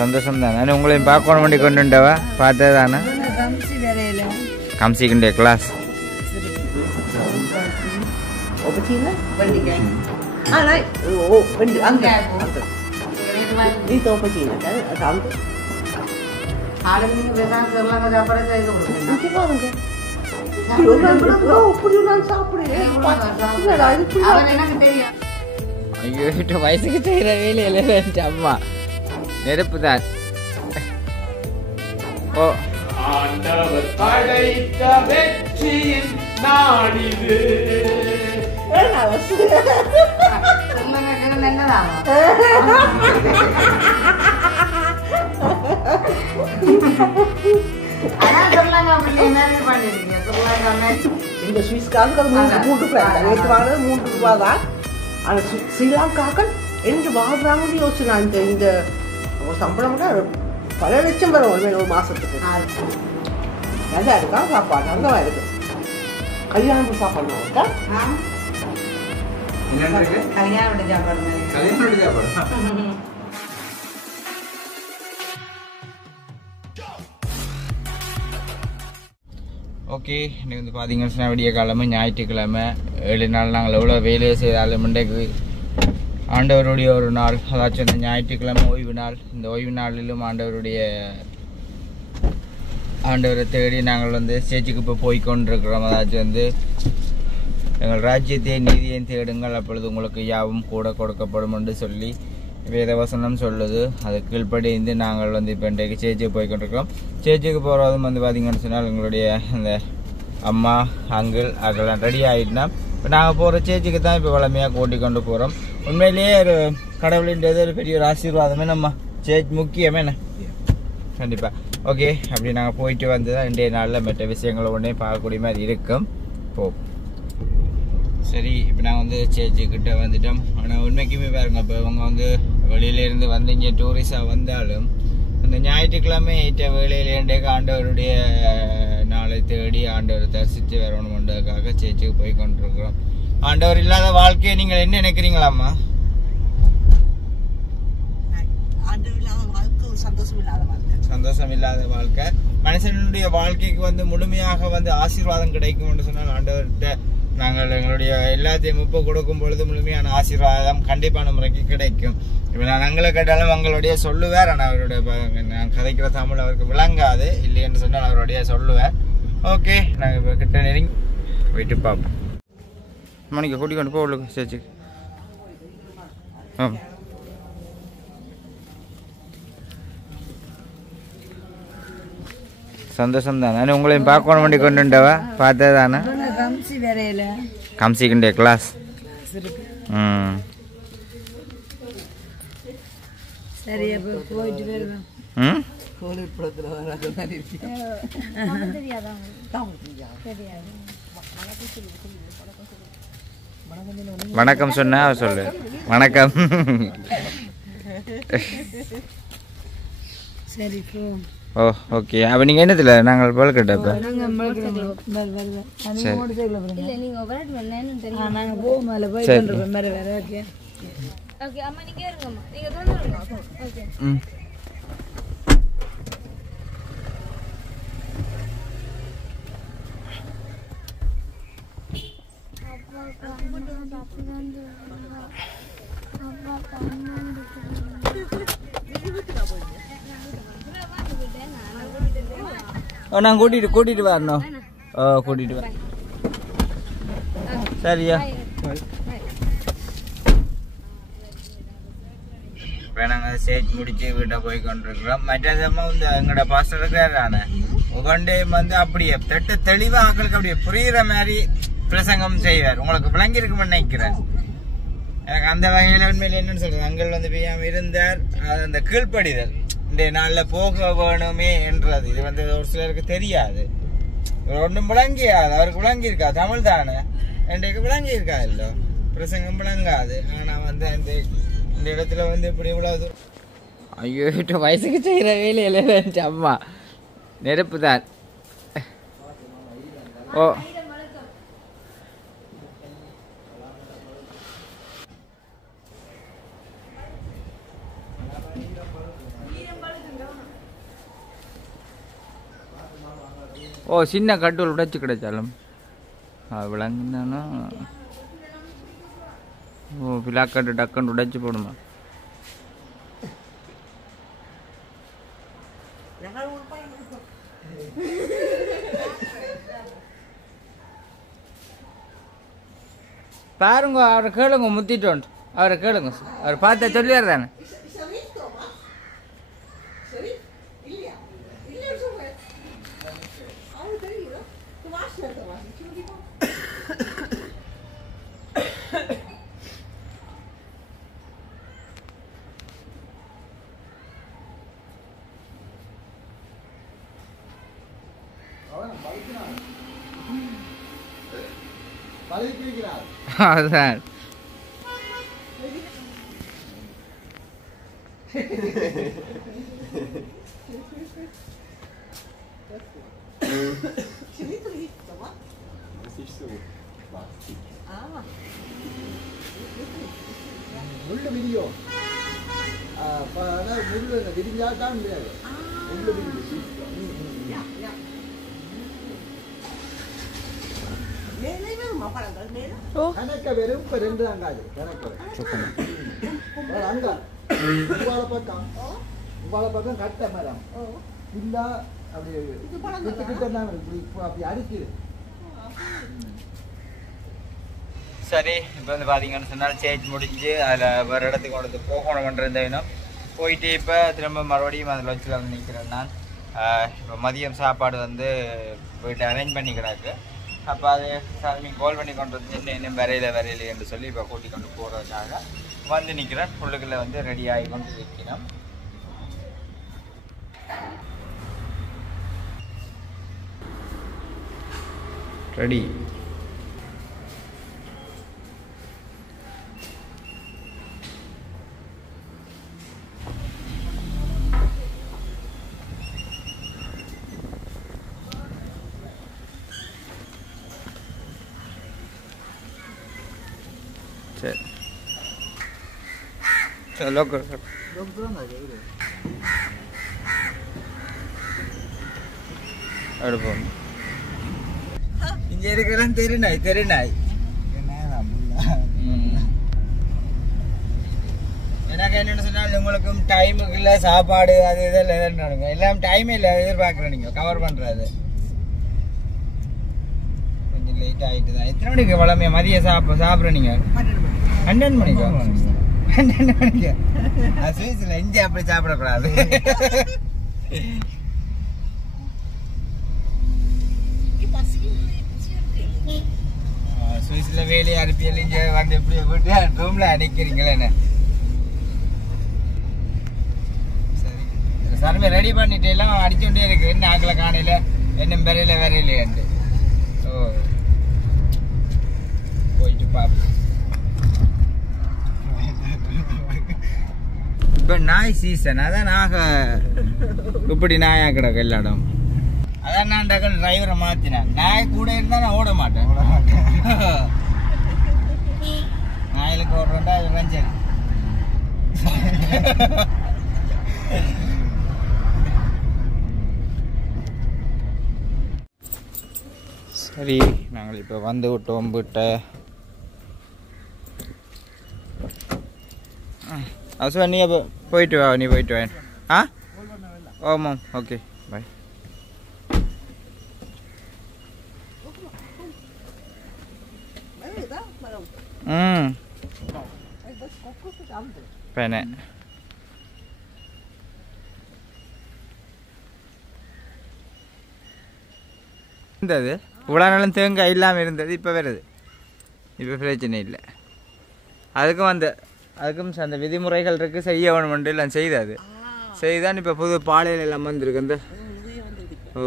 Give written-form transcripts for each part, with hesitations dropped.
சந்தோஷம் தான். நான் உங்களையும் பார்க்கணும் பண்ணி கொண்டுண்டவா பார்த்தே தானே கம்சிக்கின்ற கிளாஸ் ஐயோ வயசுக்கு செய்கிற வேலையில அம்மா நெருப்பு தான். ஓ ஆண்டவர் படைத்த வெற்றியின் நாடிது. இந்த சுவிஸ்காரங்க 3 நேற்று வாங்கினது 3 ரூபா தான். ஆனால் ஸ்ரீலங்காக்கள் என்று வாங்குறாங்கன்னு யோசிச்சு நான் இந்த சம்பளம் கூட பல லட்சம் வரும் ஒரு மாதத்துக்கு. நல்லா இருக்கா சாப்பாடு நல்லா இருக்கு. கல்யாணம் சாப்பாடு இருக்கா? ஓகே, இன்னைக்கு வந்து பார்த்தீங்கன்னா விடிய கிழமை ஞாயிற்றுக்கிழமை 7 நாள் நாங்கள் எவ்வளோ வேலையை செய்தாலும் இன்றைக்கு ஆண்டவருடைய ஒரு நாள், அதாச்சும் இந்த ஞாயிற்றுக்கிழமை ஓய்வு நாள். இந்த ஓய்வு நாளிலும் ஆண்டவரை தேடி நாங்கள் வந்து சேர்ச்சுக்கு இப்போ போய்கொண்டிருக்கிறோம். அதாச்சும் வந்து எங்கள் ராஜ்யத்தையும் நீதியையும் தேடுங்கள், அப்பொழுது உங்களுக்கு யாவும் கூட கொடுக்கப்படும் என்று சொல்லி வேதவசனம் சொல்லுது. அது கீழ்ப்படிந்து நாங்கள் வந்து இப்போ இன்றைக்கு சேர்ச்சுக்கு போய்கொண்டிருக்கிறோம். சேர்ச்சுக்கு போகிறதும் வந்து பார்த்திங்கன்னு சொன்னால் எங்களுடைய அந்த அம்மா அங்கிள் அதெல்லாம் ரெடி ஆகிட்டுனா இப்போ நாங்கள் போகிற சேர்ச்சுக்கு தான் இப்போ வளமையாக கூட்டி கொண்டு போகிறோம். உண்மையிலேயே ஒரு கடவுளின்றது ஒரு பெரிய ஒரு ஆசீர்வாதமே. நம்ம சேர்ச் முக்கியமே என்ன கண்டிப்பாக. ஓகே, அப்படி நாங்கள் போயிட்டு வந்து தான் இன்றைய நாளில் மற்ற விஷயங்களை உடனே பார்க்கக்கூடிய மாதிரி இருக்கும். சரி, இப்போ நாங்கள் வந்து சேர்ச்சுக்கிட்ட வந்துட்டோம். ஆனால் உண்மைக்குமே பாருங்க, இப்போ இவங்க வந்து வெளியிலேருந்து வந்து இங்கே டூரிஸ்டாக வந்தாலும் அந்த ஞாயிற்றுக்கிழமை ஏற்ற வேலையிலேண்டேக்கு ஆண்டவருடைய நாளை தேடி ஆண்டவரை தரிசித்து வரணுன்றதுக்காக சேர்ச்சுக்கு போய் கொண்டிருக்கிறோம். ஆண்டவர் இல்லாத வாழ்க்கையை நீங்கள் என்ன நினைக்கிறீங்களாம்மா? சந்தோஷம் இல்லாத வாழ்க்கை. மனுஷனுடைய வாழ்க்கைக்கு வந்து முழுமையாக வந்து ஆசீர்வாதம் கிடைக்கும் என்று சொன்னால் ஆண்டவர்கிட்ட நாங்கள் எங்களுடைய எல்லாத்தையும் இப்போ கொடுக்கும் பொழுது முழுமையான ஆசீர்வாதம் கண்டிப்பான முறைக்கு கிடைக்கும். இப்போ நான் அங்கே கேட்டாலும் அவங்களுடைய சொல்லுவார். ஆனால் அவருடைய நான் கதைக்கிற தமிழ் அவருக்கு விளங்காது, இல்லை என்று சொன்னால் அவருடைய சொல்லுவார். ஓகே, நாங்கள் இப்போ கிட்ட நெருங்கி போயிட்டு பார்ப்போம். மணிக்கு கூட்டி கொண்டு போக சேர்ச்சு. சந்தோஷம் தான். நான் உங்களையும் பார்க்கணும் பண்ணி கொண்டுண்டவா பார்த்தே தானே கம்சிக்கின்ற கிளாஸ். வணக்கம் சொன்னா சொல்லு. வணக்கம். சரி போ. ஓ ஓகே, அப்போ நீங்கள் என்னத்தில் நாங்கள் பழக்கட்டா? இப்போ நான் கூட்டிட்டு வரணும். கூட்டிட்டு வர சரியா? இப்போ நாங்கள் சேர்ச் முடிச்சு வீட்டை போய் கொண்டிருக்கிறோம். மற்றதம்மா இந்த எங்களோட பாஸ்டர் இருக்கிறாரான உகண்டே வந்து அப்படியே தட்டு தெளிவாக ஆக்களுக்கு அப்படியே புரியுற மாதிரி பிரசங்கம் செய்வார். உங்களுக்கு விளங்கி இருக்குன்னு நினைக்கிறேன். எனக்கு அந்த வகையில் உண்மையில என்னன்னு சொல்றது, அங்கே வந்து பெய்யாமல் இருந்தார். அது அந்த கீழ்ப்படிதல் இந்த நாளில் போக வேணுமே என்றது இது வந்து ஒரு சிலருக்கு தெரியாது. ஒன்றும் விளங்கியாது, அவருக்கு விளங்கி இருக்கா தமிழ் தானே, இன்றைக்கு விளங்கி இருக்கா இல்லை பிரசங்கம் விளங்காது. ஆனால் வந்து இந்த இடத்துல வந்து இப்படி இவ்வளவு ஐயோ வயசுக்கு செய்கிற வேலையில அம்மா நெருப்பு தான். ஓ ஓ சின்ன கட்டுவல் உடைச்சு கிடைச்சாலும் விளங்குனா ஓ பிளாக்கட்டு டக்குன்னு உடைச்சு போடுமா பாருங்க அவரை கேளுங்க முத்திட்டு அவரை கேளுங்க அவர் பார்த்தா சொல்லிடுறாரு தானே அதுதான் முள்ளு விரியோ முள்ளு விரிஞ்சாதான் முடியாது முள்ளு விரிஞ்சு கணக்க வெறும் இப்ப 2 அங்காது கணக்க அங்க உங்கள பக்கம் கட்ட மரம் இல்ல அப்படி அப்படி அடிக்குது சரி இப்போ வந்து பார்த்தீங்கன்னு சொன்னால் சேஞ்ச் முடிஞ்சு அதில் வேறு இடத்துக்கு கொண்டு போகணும்ன்றது வேணும் போயிட்டு இப்போ திரும்ப மறுபடியும் அதில் வச்சு வந்து நிற்கிறேன் நான் இப்போ மதியம் சாப்பாடு வந்து போயிட்டு அரேஞ்ச் பண்ணி கிடக்கு அப்போ அது சாமி கால் பண்ணி கொண்டு வந்து இன்னும் வரையில என்று சொல்லி இப்போ கூட்டி கொண்டு போகிறதுக்காக வந்து நிற்கிறேன் புள்ளுக்குள்ளே வந்து ரெடி ஆகி கொண்டு வைக்கிறோம் ரெடி சரி चलो कर அடுப்போம் இங்கே இருக்கிறேன் தெருநாய் எனக்கு என்னென்னு சொன்னால் உங்களுக்கும் டைமுக்கு இல்லை சாப்பாடு அது இதெல்லாம் எதுன்னு எல்லாம் டைமே இல்லை எதிர்பார்க்குறேன் நீங்கள் கவர் பண்ணுறது கொஞ்சம் லேட் ஆகிட்டு தான் எத்தனை மணிக்கு வளமையா மதியம் சாப்பிட்றேன் நீங்கள் 12 மணிக்கா 12 மணிக்கா ஸ்வீட்ஸில் இஞ்சி அப்படி சாப்பிடக்கூடாது ஸ்வீட்ஸில் வேலையை அனுப்பியல் இங்கே வந்து எப்படி போட்டு ரூமில் அனுக்கிறீங்களே என்ன சரி சரமே ரெடி பண்ணிட்டு எல்லாம் அடிச்சுட்டே இருக்கு என்ன ஆக்கல காணையில் என்ன வரையிலேன்ட்டு ஓ போயிட்டு பார்ப்போம் இப்போ நாய் சீசன் அதான் இப்படி நாயா கிடக்கு எல்லா இடம் அதான் நான் டக்குன்னு டிரைவரை மாற்றினேன் நாய் கூட இருந்தால் நான் ஓட மாட்டேன் நாயிலுக்கு ஓடுறேன்டா அது ரஞ்சன் சரி நாங்கள் இப்போ வந்து விட்டோம் வீட்டை அசுவா நீ அப்போ போயிட்டு வா நீ போயிட்டு வா ஆமாம் ஓகே பாய் பெனே இருந்தது இவ்வளோ நாளும் தேங்காய் இல்லாமல் இருந்தது இப்போ வருது இப்போ பிரச்சனை இல்லை அதுக்கும் அந்த விதிமுறைகள் இருக்கு செய்ய வேணுமென்று எல்லாம் செய்தாது செய்தான் இப்போ புது பாலையில் எல்லாம் வந்திருக்கு அந்த ஓ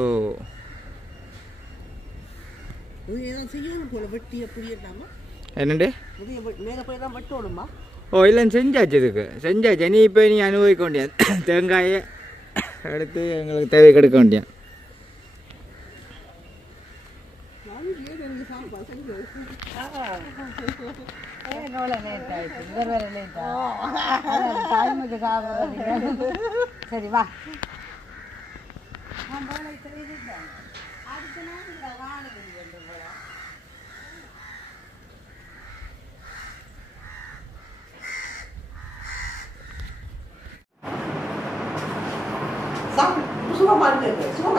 என்னண்டு ஓ இல்லை செஞ்சாச்சு இதுக்கு செஞ்சாச்சு நீ இப்போ நீ அனுபவிக்க வேண்டியது தேங்காயை எடுத்து எங்களுக்கு தேவை கெடுக்க வேண்டிய சரி வா சுகமா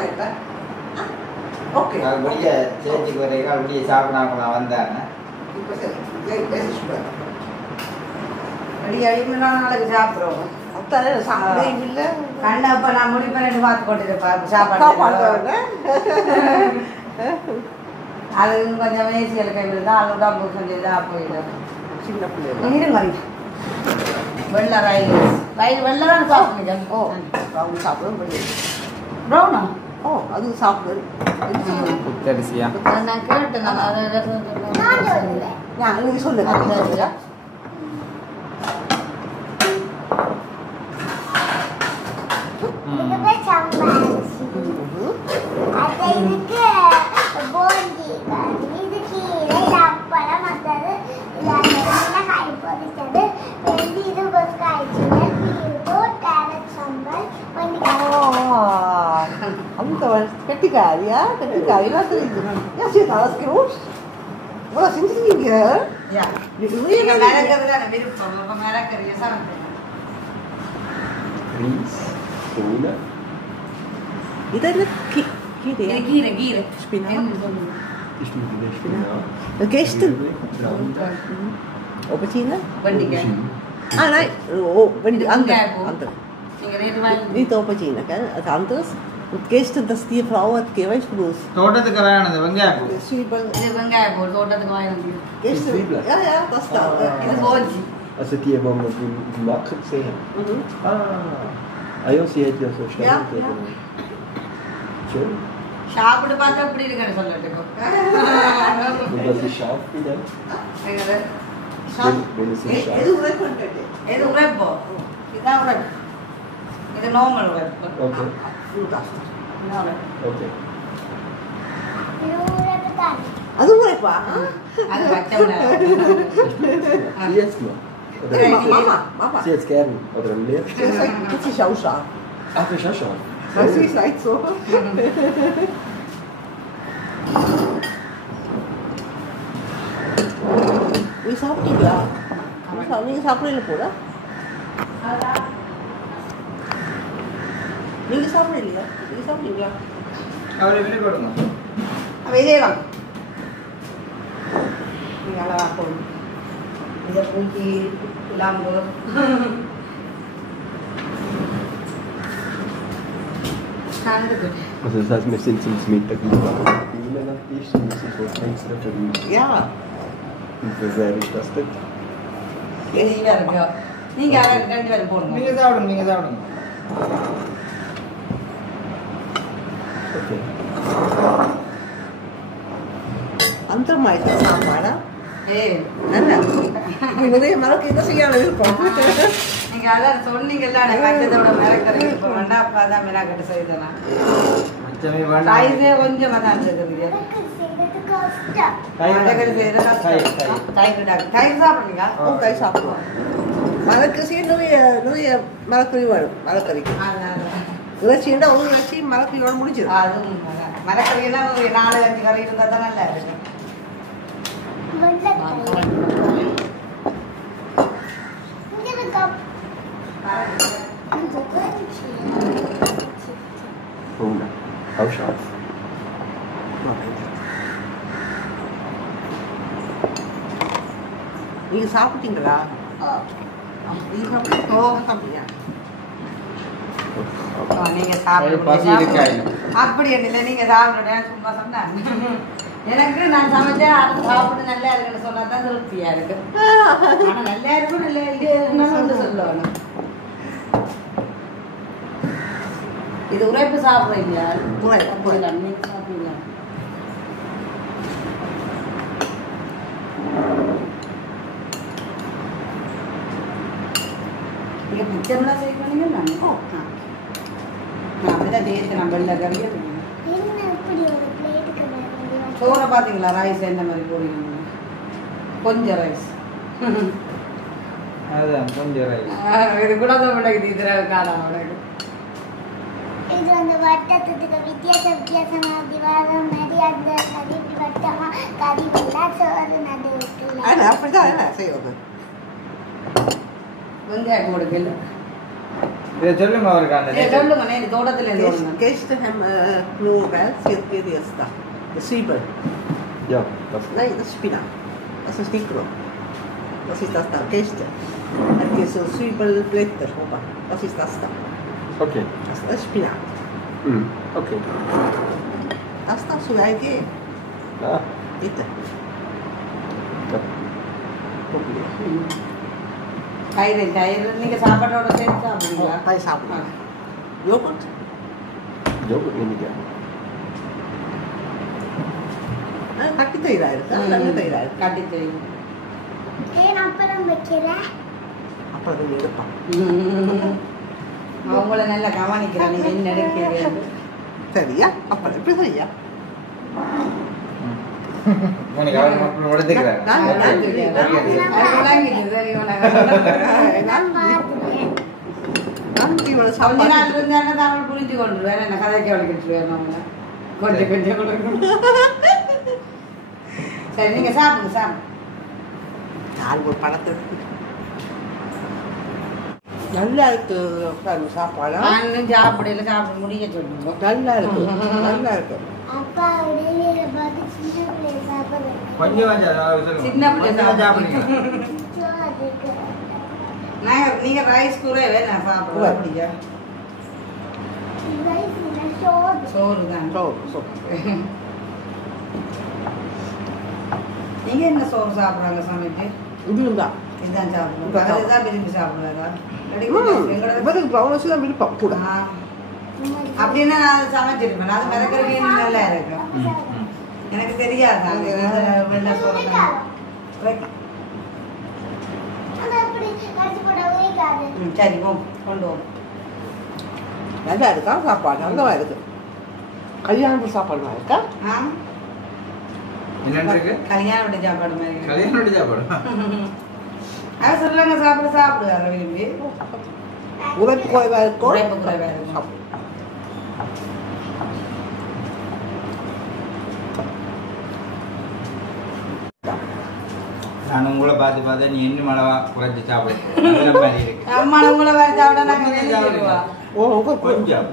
இருக்க ஓகே அப்படியே சேர்த்துக்கு வரைக்கும் அப்படியே சாப்பிடாம வந்தாங்க. இப்போ சரி சுகர் நாளைக்கு சாப்பிடுறோம். அத்தாலே சாப்பிடவே இல்லை. கண்ணா இப்ப நான் முடிப்பேன் பார்த்து கொண்டு சாப்பாடு அது கொஞ்சம் வயசுகள் கைவிடுதா அது தான் செஞ்சதா போயிடும். சின்ன பிள்ளை நீரும் மாதிரி வெள்ளை ரயில் வெள்ளை தான் சாப்பிடுங்க. ஓ அவங்க சாப்பிட முடியாது. ப்ரௌனா ஓ அது சாப்பிடுது. புத்தரிசியா நான் கேட்டேன். நான் அதை நீங்க சொல்லுங்க. Ketiga lah itu. Ya sih talas terus. Wah sini juga. Ya. Ini merah kerja, mirip sama merah kerja sama. Ris, tuna. Itu ada kiri ya. Gire. Spinat. Ich liebe den Spinat. Gestern. Apa Cina? Bendiga. Nein. Oh, Bendiga. Andere. Itu apa Cina kan? Anderes. Und gestern, dass die Frau hat gegeben, weißt du was? தோட்டத்துக்கு வேணாம் வெங்காயம். Zwiebeln. இது வெங்காயம் போடு தோட்டத்துக்கு வாங்கி. Gestern. Zwiebeln? Ja, das da. இது போஞ்சி. Also die, die wir im Markt gesehen haben. Ah ja, sie hat ja so schnell. Ja. Schön. சாப்பிட்டு பார்த்தா எப்படி இருக்குன்னு சொல்லட்டுக்கோ. Und was ist scharf bei dem? எங்கது? Wenn es ist scharf. இது உரைப்பண்டது. இது உரைப்போ. இதான் உரைப்பு. இது normal உரைப்பு. Okay. Okay. அது உரைப்பா? அது வச்சவன. Sie jetzt mal. Mama. Sie jetzt gern. Oder ein Leer. Das ist auch scharf. Ach, das ist auch scharf. Das ist halt so. Wie சாப்பிட்டீங்களா? நீங்க சாப்பிடல போல? நீங்க சாப்பிடலையா? நீங்க சாப்பிட்டீங்களா? அவரை வெளியே போடுங்க. வெளியே வாங்க. நீங்க அழகா போடுங்க. இதை பூச்சி இல்லாம்பு. Also das heißt, wir sind zum Mittag Bienen am Tisch, wir sind so extra für uns. Ja. Und für wer ist das denn? வெளியே இருக்கு. நீங்க ரெண்டு பேரும் போடுங்க. நீங்க சாப்பிடுங்க. Okay. அந்த மாதிரி சாப்பாடா? ஏய் நல்லா. நிறைய மரக்கு என்ன செய்யலாம் இருக்கும். நீங்க அதான் சொன்னீங்கல்ல நான் கட்டதோட மிளகறி இப்போ வேண்டாப்பா தான் மிளகட்டு செய்தலாம். மச்சமே வேண்டாம். சைஸே கொஞ்சம் தான் இருக்குது. மிளகறி செய்யறது கை சாப்பிடுங்க. கை சாப்பிடுவோம். மரக்கு செய்ய நிறைய மரக்கறி வேணும். மரக்கறிக்கு. இறைச்சின்னா ஒரு இறைச்சி மரக்கறியோட முடிஞ்சிடும். அதுவும் மரக்கறினா ஒரு 4-5 கறி இருந்தா தான் நல்லா இருக்கும். Hunger. Auch scharf. நீங்க சாப்பிட்டீங்களா? நீங்க சாப்பிட்டீங்க. நீங்க பசி இருக்காது. அப்படி இல்லை நீங்க சாப்பிடுங்க சும்மா சொன்னா எனக்கு நான் சமைச்சேன் அது சாப்பிட்டு நல்லா இருக்குன்னு சொன்னா தான் திருப்தியா இருக்கு. ஆனா நல்லா இருக்கும் நல்லா இல்லைன்னு சொல்லுவாங்க. இது உரைப்பு சாப்பிடுறீங்களா? நீங்க சாப்பிடுங்க. நீங்க பிச்சைலாம் செய்ய பண்ணீங்களா? அப்படிதான் டேஸ்ட் நம்ம எல்லா கறியும் சோறை பார்த்தீங்களா? ரைஸ் என்ன மாதிரி போடுவீங்க? கொஞ்சம் ரைஸ். அதான் கொஞ்சம் ரைஸ். இது கூட தான் உனக்கு இதில் காலம் உனக்கு இது வந்து வட்டத்துக்கு வித்தியாசமா திவாரம் மாதிரி அந்த கறி வட்டமா கறி எல்லாம் சோறு நடுவுல அப்படிதான் என்ன செய்வது வெங்காயம் கொடுக்கல இதை சொல்லுங்க அவருக்கு அந்த சொல்லுங்க நேற்று தோட்டத்துல இருந்து Gäste hem nog wel serieus daar. De zwiebel. Ja, dat Nee, dat is spinaat. Dat is een stikro. Dat is dat daar. Gäste. Het is een zwiebelblätter. Hoppa. Dat is dat daar. Oké. Dat is spinaat. Oké. Dat is dat zo eigenlijk. Ja. Dit. Ja. தயிர் நீங்க சாப்பாட்டோட சேர்த்து சாப்பிடுவீங்களா Hij is appel. Yoghurt. Yoghurt neem ik aan. கட்டி தயிரா இருக்கா நல்ல தயிரா இருக்கு கட்டி தெரியும் ஏன் அப்புறம் வைக்கிறேன் அப்புறம் அது எடுப்பான் அவங்கள நல்லா கவனிக்கிறேன் நீங்க என்ன நினைக்கிறீங்க சரியா அப்புறம் எப்படி சரியா உனக்கு அவர் மட்டும் உழைத்துக்கிறார் கொஞ்ச நாள் இருந்தாங்க தமிழ் புரிஞ்சு கொண்டுருவேன் என்ன கதைக்கு வலிக்கிட்டுருவேன் அவங்க கொஞ்சம் கொஞ்சம் கொடுக்கணும் சரி நீங்க சாப்பிடுங்க சாப்பிடுங்க ஒரு பழத்தை நல்லா இருக்கு சாப்பாடு நானும் சாப்பிடல சாப்பிட முடிய சொல்லுங்க நல்லா இருக்கு நல்லா இருக்கு அப்பா உடனே பார்த்து சின்ன பிள்ளை சாப்பிடுறேன் கொஞ்சம் சின்ன பிள்ளை சாப்பிடுங்க அதுக்கு நீங்க ரைஸ் கூடவே நான் சாப்பிடுவேன் அப்படியா சோறு தான் நீங்க என்ன சோறு சாப்பிடுறாங்க சமைச்சு இதுதான் இதுதான் சாப்பிடுவோம் அதுதான் விரும்பி சாப்பிடுவாரா இவருக்கு ப்ரௌனஸ்ல விருப்பம் கூட அப்படின்னா நான் சமைச்சிருப்பேன் அது மிதக்கிற மீன் நல்லா இருக்கும் எனக்கு தெரியாது அது வெள்ளை சோறு சரி கொண்டு போவோம் நல்லா இருக்கா சாப்பாடு நல்லா இருக்கு கல்யாணம் சாப்பாடு மாதிரி இருக்கா என்ன இருக்கு கல்யாணம் விட்டு சாப்பாடு மாதிரி கல்யாணம் சாப்பாடு அது சொல்லுங்க சாப்பிடு அதை விரும்பி உரைப்பு குறைவா இருக்கும் உரைப்பு குறைவா இருக்கும் நான் உங்களை பார்த்து நீ என்ன மழவா குறைச்சி சாப்பிடு மாதிரி இருக்கு அம்மா உங்களை வேற சாப்பிட நாங்க கொஞ்சம்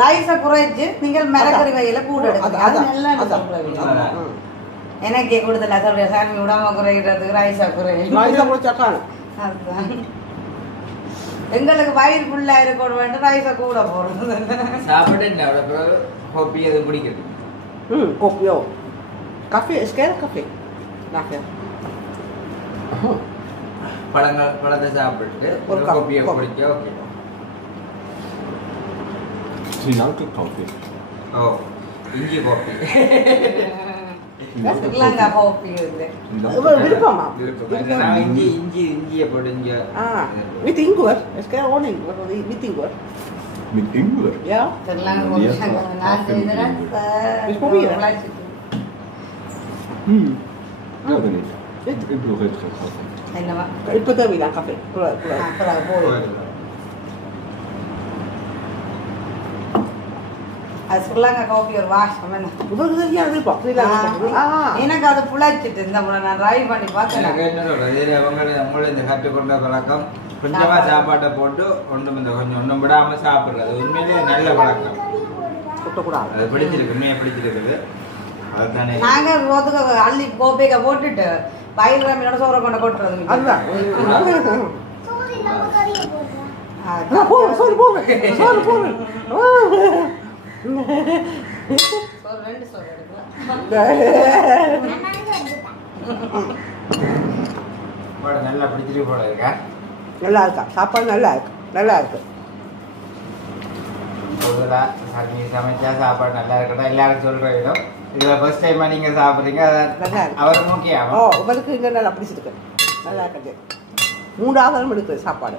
ரைஸை குறைச்சு நீங்கள் மிளகறி வகையில கூட எடுக்கணும் அது நல்லா சாப்பிடுவீங்க எனக்கு கொடுத்தல சாப்பிட சாமி விடாம குறைக்கிறதுக்கு ரைஸா குறையும் அதுதான் எங்களுக்கு வயிறு ஃபுல்லா இருக்க வேண்டும் ரைஸை கூட போடுறது சாப்பிட்டு என்ன அவ்வளோ கோப்பி அது பிடிக்கிறது koppio café is geen café nachher பழத்தை சாப்பிட்டு ஒரு கோப்பியை குடிக்க ஓகே Sri Lanka coffee. ஓ இஞ்சி கோப்பி ஸ்ரீலங்கா கோப்பி இது விருப்பமா இஞ்சியை போட்டு இங்க with ingwer is geen on ingwer with ingwer Met ingwer? ja Sri Lanka copy நான் செய்தேன் Ja, ben ik. Ik bedoel, het geen koffie. என்னவா ik bedoel weer aan café அப்புறம் போய் அது ஸ்ரீலங்கா கோப்பி ஒரு வாசம் என்ன ja விருப்பம் எனக்கு அது புழைச்சிட்டு இந்த முறை நான் ட்ரை பண்ணி பார்த்தேன் எனக்கு என்ன சொல்றது அவங்கள இந்த கற்றுக்கொண்ட பழக்கம் கொஞ்சமா சாப்பாட்டை போட்டு ஒன்றும் விடாம சாப்பிடுறது உண்மையிலேயே நல்ல பழக்கம் கொட்டக்கூடாது அது பிடிச்சிருக்கு உண்மையை பிடிச்சிருக்குது அதுதானே நாங்க ரோதுக்கு அள்ளி கோப்பைக்க போட்டுட்டு பயிர் மீனோட சோறை கொண்டு கொட்டுறது அதுதான் சோறு நம்ம கறியை போடுறோம் சோறு போடு ரெண்டு சோறு எடுக்கலாம் நல்லா பிடிச்சிட்டு போல இருக்கா நல்லா இருக்கா சாப்பாடு நல்லா இருக்கு பொதுவா நீ சமைச்சா சாப்பாடு நல்லா இருக்கட்டும் எல்லாரும் சொல்ற விதம் இதுல ஃபர்ஸ்ட் டைமா நீங்க சாப்பிடுறீங்க நல்லா இருக்கு அவர் முக்கியம் உங்களுக்கு இங்க நல்லா பிடிச்சிருக்கு நல்லா இருக்குது 3வது எடுக்குது சாப்பாடு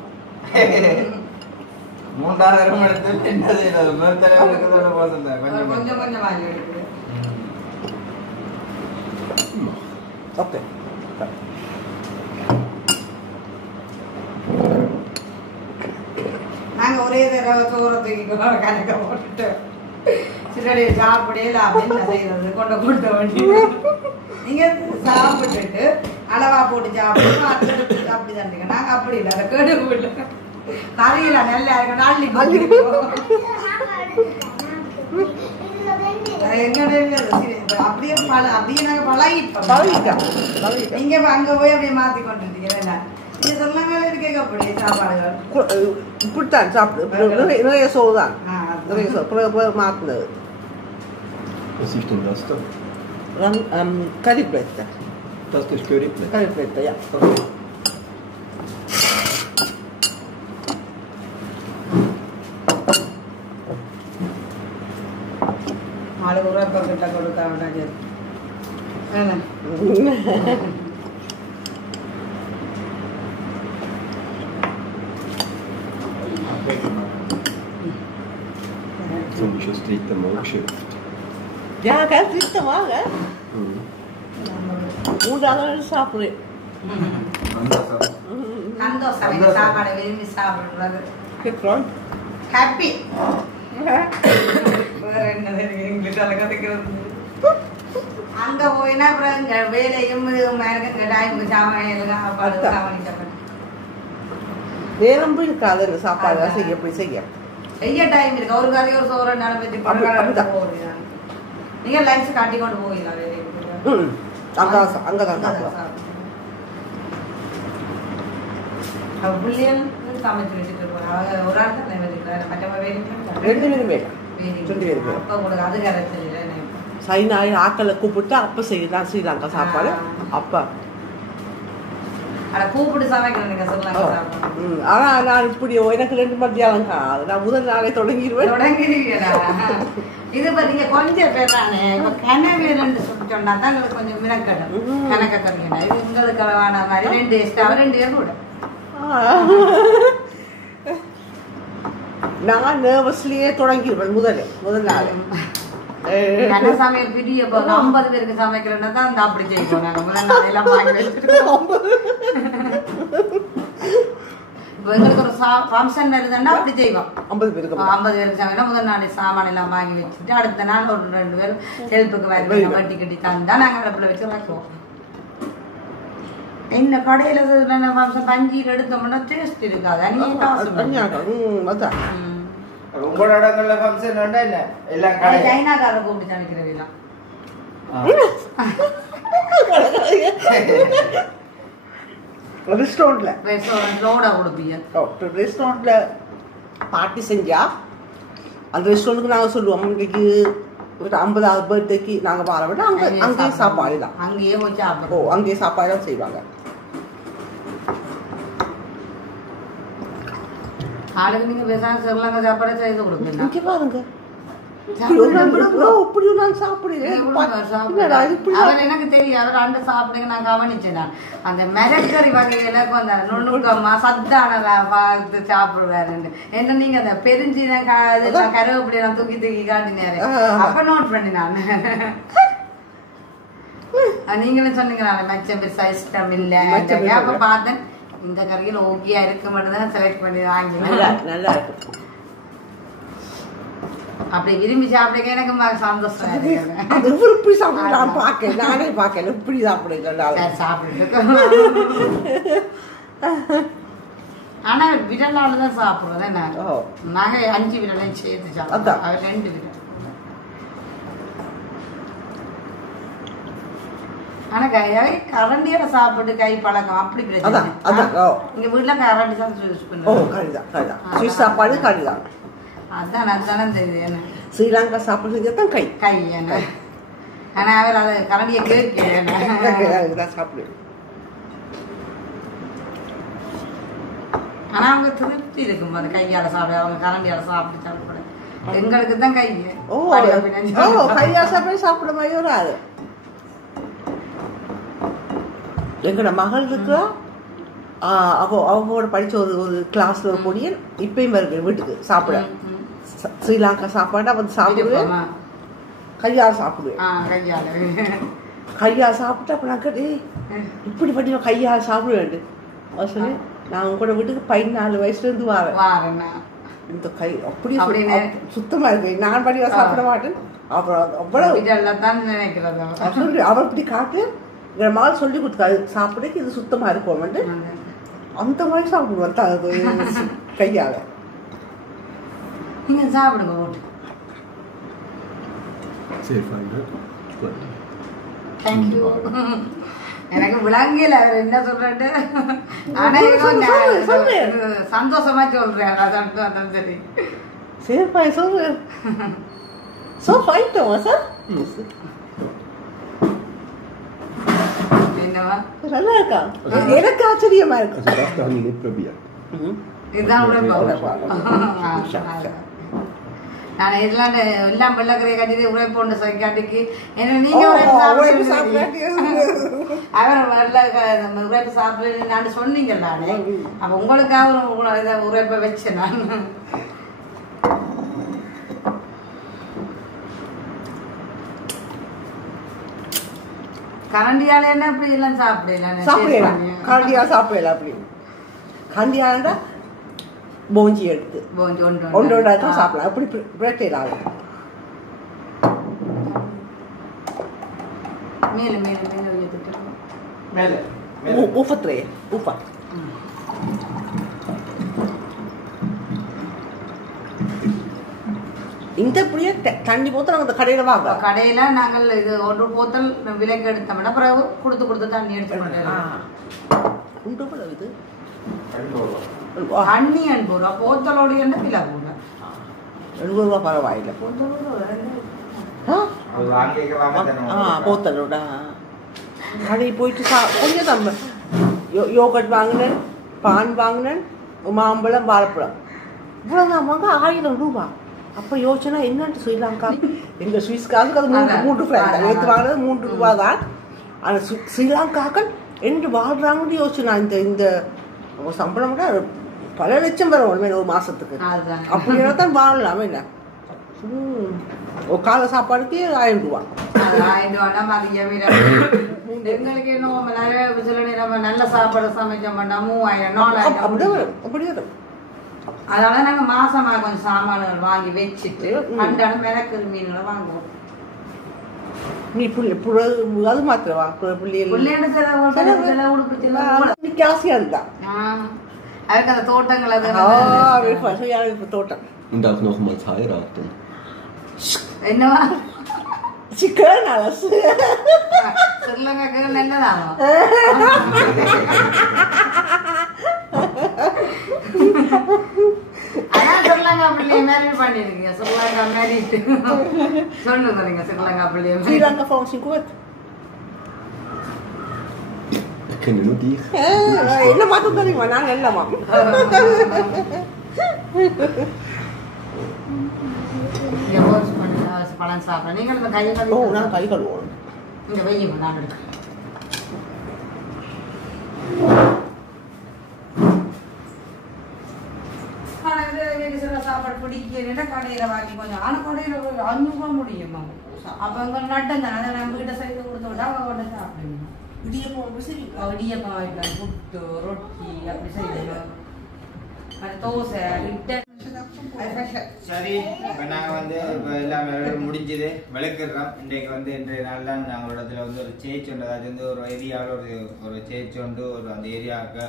3வது எடுத்து என்ன செய்யறது மேற்தலை இருக்கிறதோட போதும் கொஞ்சம் கொஞ்சம் வாங்கி எடுக்குது ஓகே நாங்க ஒரே தடவை தூரத்துக்கு கணக்க போட்டுட்டு சிலடைய சாப்பிடலாம் என்ன செய்யறது கொண்டு வேண்டி நீங்க சாப்பிட்டுட்டு அளவா போட்டு சாப்பிட்டு அப்படி தந்தீங்க நாங்க அப்படி இல்லை அதை கெடுவு இல்லை கறியில நல்லா இருக்கு நாளி அப்படியே அப்படியே நாங்க பழகிட்டோம் நீங்க அங்க போய் அப்படியே மாத்தி கொண்டுட்டீங்க நீங்க சொல்லாங்க இருக்கேங்க அப்படி சாப்பாடுகள் இப்படித்தான் சாப்பிடு நிறைய சோறு தான் நிறைய சோறு மாத்தினது. Was ist denn das da? Curryplätzchen. Das ist Curryplätzchen? Curryplätzchen, ja. Okay. மாடு ஊரா பக்கத்துல கொடுத்தாங்க So ist das dritte Mal geschöpft. Ja, ganz dritte Mal, gell? மூன்றாவது சாப்பிடுறேன். சந்தோஷம் சாப்பாடு விரும்பி சாப்பிடுறது. ஹாப்பி. வேற என்ன இங்கிலீஷ்ல கதைக்கிறது. அங்க போயினா அப்புறம் வேலையும் மேலங்க டைமுக்கு சாமான் சாப்பாடு கவனிச்சப்ப வேறம்பு இருக்காது சாப்பாடு செய்ய எப்படி செய்ய டைம் இருக்கு. ஒரு கறி ஒரு சோறு நடந்துட்டு போறீங்க. நீங்க லஞ்ச் காட்டி கொண்டு போவீங்களா வேலைக்கு? அங்கதான் சாப்பிடுவோம். புள்ளியல் சமைச்சு வச்சுட்டு போறாங்க. ஒரு ஆள் தான் வச்சுக்கிறாரு. மற்றவங்க ரெண்டு பேரும் அப்ப உங்களுக்கு அது கரைச்சல் இல்லை. சைனாய் ஆக்களை கூப்பிட்டு அப்ப செய்யலாம் ஸ்ரீலங்கா சாப்பாடு. அப்ப கூப்பிட்டு சமைக்கிறேன் சொல்லலாம். ஆனா நான் இப்படி எனக்கு 2 மத்தியானம் காது நான் முதல் நாளே தொடங்கிடுவேன். இது பாத்தீங்க கொஞ்சம் பேர் தானே கனவே 2 சொன்னா தான் எங்களுக்கு கொஞ்சம் மினக்கட்டும் கணக்க கம்மியா. இது உங்களுக்கு அளவான மாதிரி 2 எக்ஸ்ட்ரா 2 பேர் கூட. நான் நர்வஸ்லயே தொடங்கிடுவேன் முதல் நாள். என்ன சமையல் பெரிய 50 பேருக்கு சமைக்கிறேன்னா தான் அந்த அப்படி செய்வோம். நாங்க முதல் நாள் எல்லாம் வாங்கி வச்சுருக்கோம். எங்களுக்கு ஒரு ஃபங்க்ஷன் இருந்ததுன்னா அப்படி செய்வோம். 50 பேருக்கு சமையல் முதல் நாள் சாமான் எல்லாம் வாங்கி வச்சுட்டு அடுத்த நாள் ஒரு 2 பேர் ஹெல்ப்புக்கு வட்டி கட்டி தந்தா நாங்கள் அடுப்பில் வச்சு வைக்குவோம். என்ன கடையில பஞ்சீர் எடுத்தோம்னா டேஸ்ட் இருக்காது. உங்களோட இடங்கள்ல ஃபங்க்ஷன் உண்டா இல்ல? எல்லாம் கடை சைனாக்கார கூப்பிட்டு சமைக்கிறவெல்லாம் ரெஸ்டாரண்ட்ல கொடுப்பீங்க. ரெஸ்டாரண்ட்ல பார்ட்டி செஞ்சா அந்த ரெஸ்டாரண்ட்டுக்கு நாங்க சொல்லுவோம் இன்னைக்கு 50வது பர்த்டேக்கு நாங்க வர விட அங்கேயே சாப்பாடு தான். அங்கேயே போய் சாப்பிடுவோம். அங்கேயே சாப்பாடு தான் செய்வாங்க. ஆளுக்கு நீங்க பேசாம ஸ்ரீலங்கா சாப்பாடு செய்து கொடுப்பீங்க. இங்க பாருங்க எனக்கு தெரியும். அவர் அண்ட சாப்பிடுங்க நான் கவனிச்சேன். நான் அந்த மிளகறி வகைகளுக்கு அந்த நுணுக்கமா சத்தான சாப்பிடுவாரு. என்ன நீங்க அந்த பெருஞ்சீன கருவேப்பிலையை நான் தூக்கி தூக்கி காட்டினாரு. அப்ப நோட் பண்ணி நான் நீங்களும் சொன்னீங்க மெச்சம் பெருசா இஷ்டம் இல்ல. அப்ப பார்த்தேன் இந்த கறியில் ஓகேயா இருக்க மட்டும் தான் செலக்ட் பண்ணி வாங்கி நல்லா இருக்கு. அப்படி விரும்பி சாப்பிடுங்க. எனக்கு சந்தோஷம். சாப்பிடலாம் பாக்க நானே பாக்கல இப்படி சாப்பிடுங்க சாப்பிட்டு. ஆனா விரலாலதான் சாப்பிடுறது. என்ன நாங்க 5 விரலையும் சேர்த்து சாப்பிடுவோம். அவர் 2 விரல். ஆனா கரண்டியோட சாப்பிட்டு கை பழக்கம் அப்படி பிரச்சனை. இங்க வீட்டுல கரண்டி தான் யூஸ் பண்ணுவோம். சாப்பாடு கறிதான். அதான் அதானே தெரியுது. ஸ்ரீலங்கா சாப்பிடுறது தான் கை கை என்ன. ஆனா அவர் அதை கரண்டியை கேட்க சாப்பிடு. ஆனா அவங்க திருப்தி இருக்கும் அந்த கையால சாப்பிட. அவங்க கரண்டியால சாப்பிட்டு சாப்பிட. எங்களுக்கு தான் கை கையால சாப்பிட சாப்பிட மாதிரி வராது. எங்களோட மகள் இருக்கா அவங்களோட படிச்ச ஒரு கிளாஸ்ல ஒரு பொடியன் இப்பயும் வருது வீட்டுக்கு சாப்பிட. ஸ்ரீலங்கா சாப்பாடு வந்து சாப்பிடுவேன். கையால் சாப்பிடுவேன். கையால் சாப்பிட்டு அப்ப நான் கேட்டு இப்படி பண்ணி கையால் சாப்பிடுவேன். சொல்லி நான் உங்களோட வீட்டுக்கு 14 வயசுல இருந்து வரேன். இந்த கை அப்படியே சுத்தமா இருக்கு. நான் படிவா சாப்பிட மாட்டேன். அப்புறம் அவ்வளவு அவர் இப்படி காட்டு மகள் சொல்லி கொடுத்தாரு சாப்பிடக்கு இது சுத்தமா இருக்கும் அந்த மாதிரி சாப்பிடுவோம் கையால. நீங்க சாப்பிடுங்க ஓட்டு. தேங்க்யூ. எனக்கு விளங்கல அவர் என்ன சொல்றாரு. ஆனா சந்தோஷமா சொல்றேன். அதான் சரி. சரிப்பா சொல்லு. So fine Thomas. என்னவா? நல்லா இருக்கா? எனக்கு ஆச்சரியமா இருக்கு. Also das haben wir nicht probiert. இதான் உழைப்பு. நான் எல்லாம் வெள்ளக்கரையை கட்டிட்டு உழைப்போண்டு சைக்காட்டிக்கு நீங்க அவர் உழைப்பு சாப்பிட நான் சொன்னீங்க நானே. அப்ப உங்களுக்காக உழைப்பை வச்சேன் நான். கரண்டியால என்ன அப்படி எல்லாம் சாப்பிடலாம். கரண்டியா சாப்பிடலாம். அப்படி கரண்டியாண்டா போஞ்சி எடுத்து ஒன்று தான் சாப்பிடலாம். அப்படி பிரச்சனை மேல மேல மேல மேல ஊப்பத்திரே ஊப்பா இந்த புளிய தண்ணி போத்தல் நாங்கள் கடையில் வாங்க. கடையில நாங்கள் இது ஒரு போத்தல் விலைக்கு எடுத்தோம்னா பிறகு கொடுத்து தண்ணி எடுத்துக்கொண்டோம். இது தண்ணி 80 ரூபா போத்தலோட என்ன விலை கூட 70 ரூபா பரவாயில்லை. போத்தலோட கடையை போயிட்டு கொஞ்சம் தம்ப யோகட் வாங்கினேன், பான் வாங்கினேன், மாம்பழம், வாழைப்பழம் இவ்வளோதான் வாங்க 1000 ரூபா. அப்போ யோசனை என்னன்ட்டு ஸ்ரீலங்கா எங்கள் சுவிஸ் காசுக்கு அது 3 ஃப்ரைட் தான் எடுத்து வாங்கினது 3 ரூபா தான். ஆனால் ஸ்ரீலங்காக்கள் என்று வாழ்றாங்கன்னு யோசனை. இந்த சம்பளம் கூட பல லட்சம் வரும் ஒரு மாசத்துக்கு. அப்படின்னா தான் வாழலாம். என்ன ஒரு கால சாப்பாடுக்கு 1000 ரூபா. 1000 ரூபா மதிய விட எங்களுக்கு நம்ம நல்ல சாப்பாடு சமைச்சோம்னா 3000 4000 அப்படியே வரும். அதனால நாங்க மாசமா கொஞ்சம் சாமான்கள் வாங்கி வச்சுட்டு அன்றாடம் மிளகு மீன்களை வாங்குவோம். நீ அது மாத்திரவா ஆசையா இருந்தா அதுக்கு அந்த தோட்டங்கள் தோட்டம் Und auch nochmals heiraten. என்னவா சிக்கன் அலசு ஸ்ரீலங்கா நல்லதாமா அதான் ஸ்ரீலங்கா பிள்ளைய மேரேஜ் பண்ணிருக்கீங்க. ஸ்ரீலங்கா மேரேஜ் சொல்லுங்க நீங்க ஸ்ரீலங்கா பிள்ளைய ஸ்ரீலங்கா ஃபார்மசிங் கோட் Kennen nur dich. என்ன மாத்தம் தெரியுமா? நாங்க எல்லாமா பழம் சாப்பிட நீங்க இந்த கை கழுவி. நான் கை கழுவோம். இங்க வையுங்க நான் எடுக்கிறேன். சாப்பாடு பிடிக்க கடையில வாங்கி கொஞ்சம் ஆனா கடையில 500 ரூபா முடியும். அப்ப அங்க நட்டம் தானே அதை நம்ம கிட்ட செய்து கொடுத்து விட்டா அவங்க சாப்பிடுங்க. இடியப்பம் வைக்கலாம், புட்டு, ரொட்டி அப்படி செய்யணும். அது தோசை சரி. இப்போ நாங்கள் இப்போ எல்லாமே முடிஞ்சது விளக்குறோம். இன்றைக்கு இன்றைய நாள் தான் நாங்கள் இடத்துல ஒரு சேர்ச் உண்டு. அது ஒரு ஏரியாவில் ஒரு சேர்ச் உண்டு. அந்த ஏரியாவுக்கு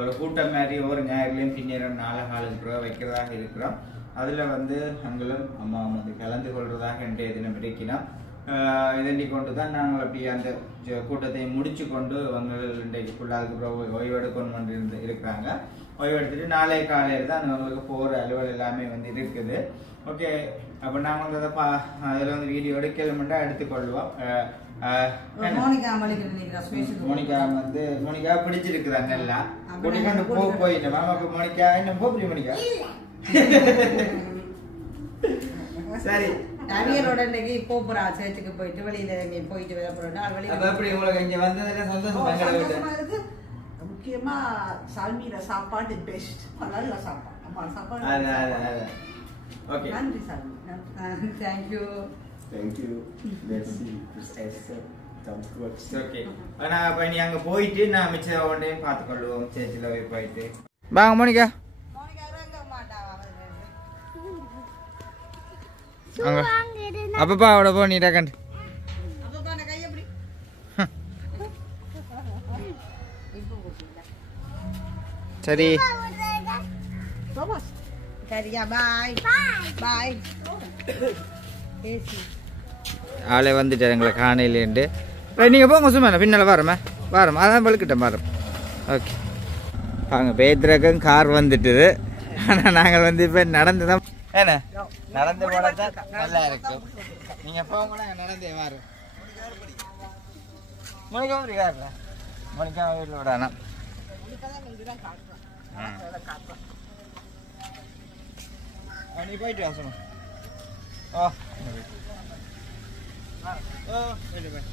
ஒரு கூட்டம் மாதிரி ஒவ்வொரு ஞாயிறுலையும் பின்னேறம் 4 காலத்துக்கு வைக்கிறதாக இருக்கிறோம். அதில் எங்களும் அம்மாவும் கலந்து கொள்றதாக இன்றைய தினம் இருக்கிறோம். இதண்டி கொண்டு தான் நாங்கள் அப்படி அந்த கூட்டத்தை முடிச்சு கொண்டு இன்றைக்கு ஃபுல்லாக ஓய்வெடுக்கணும் இருக்கிறாங்க. ஓய்வெடுத்துட்டு நாளை காலையில் தான் அவங்களுக்கு போகிற அலுவல் எல்லாமே இருக்குது. ஓகே, அப்போ நாங்கள் அதில் வீடியோ எடுக்கலுமெண்டா எடுத்துக்கொள்வோம். மோனிகா பிடிச்சிருக்குறாங்க எல்லாம் கூட்டிக்கொண்டு போயிட்டோம். மாமாக்கு மோனிகா இன்னும் போய் மோனிகா சரி அவியலோட இன்னைக்கு போறா சேர்த்துக்கு போயிட்டு வெளியில எங்கேயும் போயிட்டு வர போறோம். அப்படி உங்களுக்கு இங்க வந்ததுல சந்தோஷமா இருக்கு. முக்கியமா சால்மீர சாப்பாடு பெஸ்ட். நல்ல சாப்பாடு. அம்மா சாப்பாடு. ஓகே, நன்றி சால்மி. Thank you. Thank you. Merci. Okay. ஆனா அப்ப நீ அங்க போயிட்டு நான் மிச்சம் ஒன்றையும் பார்த்துக்கொள்வோம். சேர்ச்சில போயிட்டு வாங்க மோனிகா. அங்க அப்பப்பா அவட போ நீ டக்கண்டு சரி சரியா பாய் பாய் ஆளே வந்துட்டார் எங்களை காணையிலேண்டு நீங்கள் போங்க சும்மா பின்னால் வரமா வரோம் அதான் வலுக்கிட்டேன் வரோம் ஓகே வாங்க பேத்துறக்கும் கார் வந்துட்டுது ஆனால் நாங்கள் வந்து இப்போ நடந்து தான் ஏண்ணே நடந்து போனால் தான் நல்லா இருக்கும் நீங்கள் போங்க நடந்தே வரோம் மணிக்காம காரில் மணிக்காம வீட்டில் விடானா நீ போயிட்டு வா சொன்ன ஓ ஓ போயிட்டு போய்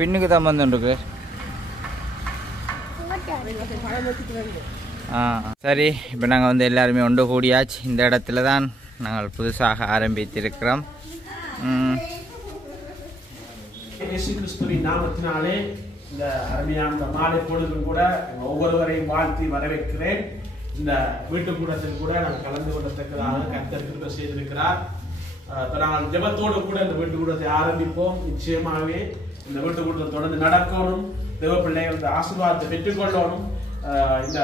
பின்னுக்கு தான் வந்துருக்கு சரி இப்போ நாங்கள் வந்து எல்லாருமே ஒன்று கூடியாச்சு இந்த இடத்துல தான் நாங்கள் புதுசாக ஆரம்பித்திருக்கிறோம் இயேசு கிறிஸ்துவின் நாமத்தினாலே இந்த அருமையான மாலை பொழுதும் கூட ஒவ்வொருவரையும் வாழ்த்தி வரவேற்கிறேன். இந்த வீட்டு கூடத்தில் கூட நாங்கள் கலந்து கொள்ளத்தக்கதாக கர்த்தர் கிருபை செய்திருக்கிறார். இப்போ நாங்கள் ஜெபத்தோடு கூட இந்த வீட்டு கூடத்தை ஆரம்பிப்போம். நிச்சயமாகவே இந்த வீட்டு கூட்டத்தை தொடர்ந்து நடக்கணும். தேவ பிள்ளைகள் இந்த ஆசீர்வாதத்தை பெற்றுக்கொள்ளணும். இந்த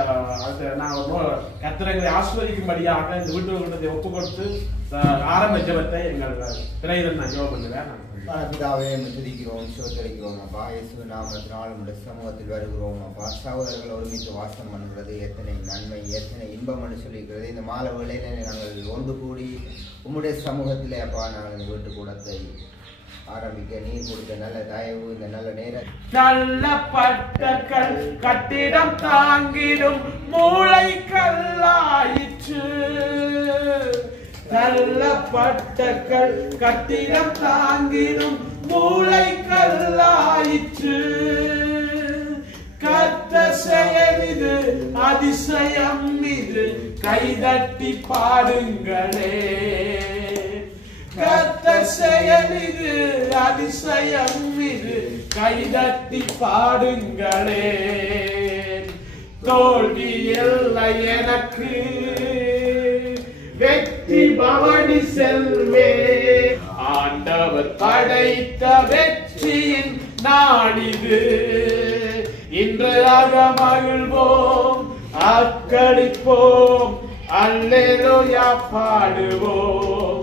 நாங்கள் கர்த்தரை ஆசீர்வதிக்கும்படியாக இந்த வீட்டு கூட்டத்தை ஒப்புக் கொடுத்து ஆரம்ப ஜெபத்தை எங்கள் திரையில நான் ஜெபம் பண்ணுவேன். பிதாவே துதிக்கிறோம், சோதரிக்கிறோம் அப்பா. இயேசு நாமத்தினால் உங்களுடைய சமூகத்தில் வருகிறோம் அப்பா. சகோதரர்கள் ஒருமித்து வாசம் பண்ணுகிறது எத்தனை நன்மை, எத்தனை இன்பம் என்று சொல்லியிருக்கிறது. இந்த மாலை வேளையிலே நாங்கள் ஒன்று கூடி உம்முடைய சமூகத்திலே அப்பா நாங்கள் இந்த வீட்டு கூடத்தை ஆரம்பிக்க நீர் கொடுத்த நல்ல தயவு இந்த நல்ல நேரம். நல்ல பட்டக்கல் கட்டிடம் தாங்கிடும் மூளை கல்லாயிற்று. நல்ல பட்டக்கல் கட்டிடம் தாங்கிடும் மூளை கல்லாயிற்று. கர்த்தர் செயல் இது அதிசயம் இது, கைதட்டி பாடுங்களே. கர்த்தர் செயல் இது அதிசயம் இது, கைதட்டி பாடுங்களே. தோல்வி இல்லை எனக்கு, வெற்றி பவனி செல்வே. ஆண்டவர் படைத்த வெற்றியின் நாளிது, இன்று மகிழ்வோம், அக்களிப்போம், அல்லேலூயா பாடுவோம்.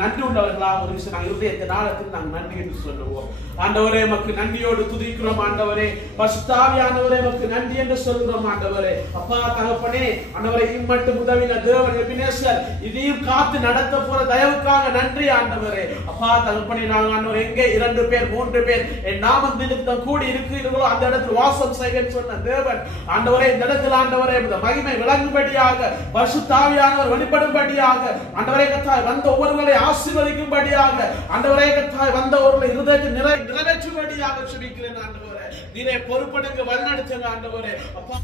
நன்றி உள்ளவர்களா ஒரு விஷயம் நாங்கள் இருதயத்தை நாளத்தில் நாங்கள் நன்றி என்று சொல்லுவோம். ஆண்டவரே எமக்கு நன்றியோடு துதிக்கிறோம். ஆண்டவரே பரிசுத்தாவியானவரே எமக்கு நன்றி என்று சொல்கிறோம். ஆண்டவரே அப்பா தகப்பனே, ஆண்டவரே இம்மட்டும் உதவின தேவன் எபினேசர் இதையும் காத்து நடத்த போற தயவுக்காக நன்றி. ஆண்டவரே அப்பா தகப்பனே, நாங்கள் ஆண்டவரே எங்கே 2 பேர் 3 பேர் என் நாமம் நிமித்தம் கூடி இருக்கிறீர்களோ அந்த இடத்தில் வாசம் செய்வேன் சொன்ன தேவன். ஆண்டவரே இந்த இடத்தில் ஆண்டவரே இந்த மகிமை விளங்கும்படியாக, பரிசுத்தாவியானவர் வெளிப்படும்படியாக, ஆண்டவரே கர்த்தாவே வந்த ஒவ்வொருவரை ஆசீர்வதிக்கும்படியாக, ஆண்டவரே கர்த்தாவே வந்த ஒருவரை இருதயத்தை நிறைவேற்றும்படியாக ஜெபிக்கிறேன். ஆண்டவரே நீரே பொறுப்படுங்க, வழிநடத்துங்க. ஆண்டவரே அப்பா,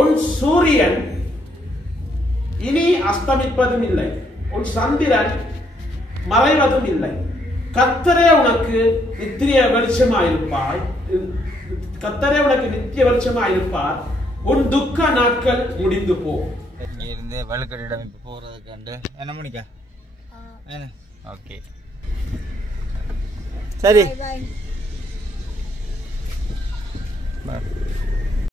உன் சூரியன் இனி அஸ்தமிப்பதும் இல்லை, உன் சந்திரன் மறைவதும் இல்லை. கர்த்தரே உனக்கு நித்திய வெளிச்சமாயிருப்பாய், கர்த்தரே உனக்கு நித்திய வெளிச்சமாயிருப்பார். உன் துக்க நாட்கள் முடிந்து போ. இருந்து வலுக்கட்டிடம் இப்போ போகிறதுக்கு கண்டு என்ன மணிக்கா என்ன ஓகே சரி.